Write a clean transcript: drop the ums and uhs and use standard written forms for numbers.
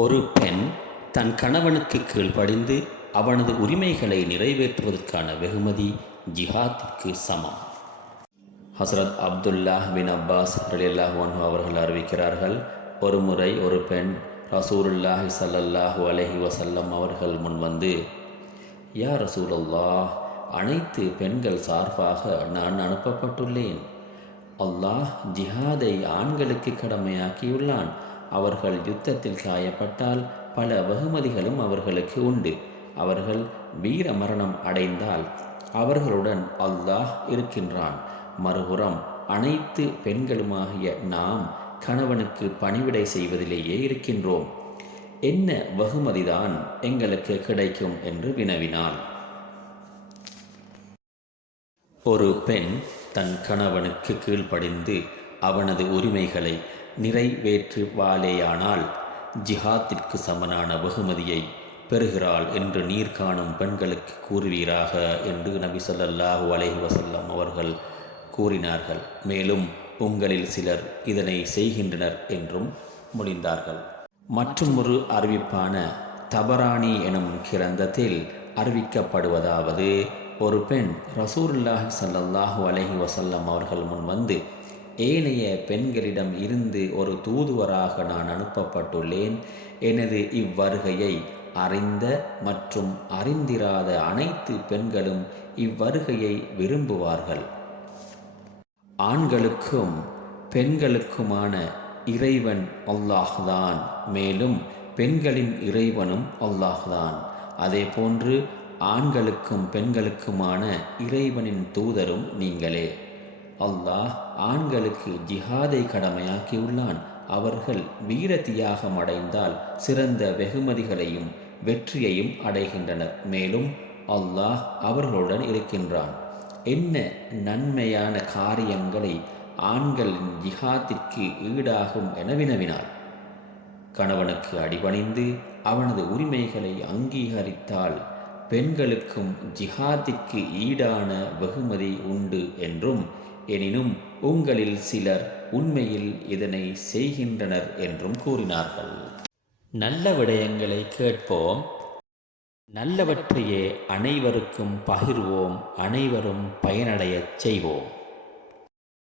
ஒரு பெண் தன் கணவனுக்கு கீழ்ப்படிந்து அவனது உரிமைகளை நிறைவேற்றுவதற்கான வெகுமதி ஜிஹாத்திற்கு சமம். ஹஸ்ரத் அப்துல்லாஹ் பின் அப்பாஸ் ரலியல்லாஹு அன்ஹு அவர்கள் அறிவிக்கிறார்கள், ஒரு முறை ஒரு பெண் ரசூலுல்லாஹி ஸல்லல்லாஹு அலைஹி வஸல்லம் அவர்கள் முன் வந்து, யா ரசூலல்லாஹ், அனைத்து பெண்கள் சார்பாக நான் அனுப்பப்பட்டுள்ளேன். அல்லாஹ் ஜிஹாதை ஆண்களுக்கு கடமையாக்கியுள்ளான். அவர்கள் யுத்தத்தில் காயப்பட்டால் பல வெகுமதிகளும் அவர்களுக்கு உண்டு. அவர்கள் வீர மரணம் அடைந்தால் அவர்களுடன் அல்லாஹ் இருக்கின்றான். மறுபுறம் அனைத்து பெண்களுமாகிய நாம் கணவனுக்கு பணிவிடை செய்வதிலேயே இருக்கின்றோம். என்ன வெகுமதிதான் எங்களுக்கு கிடைக்கும் என்று வினவினாள். ஒரு பெண் தன் கணவனுக்கு கீழ்ப்படிந்து அவனது உரிமைகளை நிறைவேற்றுவாளேயானால் ஜிஹாத்திற்கு சமனான வெகுமதியை பெறுகிறாள் என்று நீர் காணும் பெண்களுக்கு கூறுவீராக என்று நபி ஸல்லல்லாஹு அலைஹி வஸல்லம் அவர்கள் கூறினார்கள். மேலும் உங்களில் சிலர் இதனை செய்கின்றனர் என்றும் மொழிந்தார்கள். மற்றும் ஒரு அறிவிப்பான தபரானி எனும் கிரந்தத்தில் அறிவிக்கப்படுவதாவது, ஒரு பெண் ரசூலுல்லாஹி ஸல்லல்லாஹு அலைஹி வஸல்லம் அவர்கள் முன் வந்து, ஏனைய பெண்களிடம் இருந்து ஒரு தூதுவராக நான் அனுப்பப்பட்டுள்ளேன். எனது இவ்வருகையை அறிந்த மற்றும் அறிந்திராத அனைத்து பெண்களும் இவ்வருகையை விரும்புவார்கள். ஆண்களுக்கும் பெண்களுக்குமான இறைவன் அல்லாஹ்தான். மேலும் பெண்களின் இறைவனும் அல்லாஹ்தான். அதே போன்று ஆண்களுக்கும் பெண்களுக்குமான இறைவனின் தூதரும் நீங்களே. அல்லாஹ் ஆண்களுக்கு ஜிஹாதை கடமையாக்கியுள்ளான். அவர்கள் வீர தியாகம் அடைந்தால் சிறந்த வெகுமதிகளையும் வெற்றியையும் அடைகின்றனர். மேலும் அல்லாஹ் அவர்களுடன் இருக்கின்றான். என்ன நன்மையான காரியங்களை ஆண்களின் ஜிஹாத்திற்கு ஈடாகும் என வினவினார். கணவனுக்கு அடிபணிந்து அவனது உரிமைகளை அங்கீகரித்தால் பெண்களுக்கும் ஜிஹாத்திற்கு ஈடான வெகுமதி உண்டு என்றும், எனினும் உங்களில் சிலர் உண்மையில் இதனை செய்கின்றனர் என்றும் கூறினார்கள். நல்ல விடயங்களை கேட்போம், நல்லவற்றையே அனைவருக்கும் பகிர்வோம், அனைவரும் பயனடையச் செய்வோம்.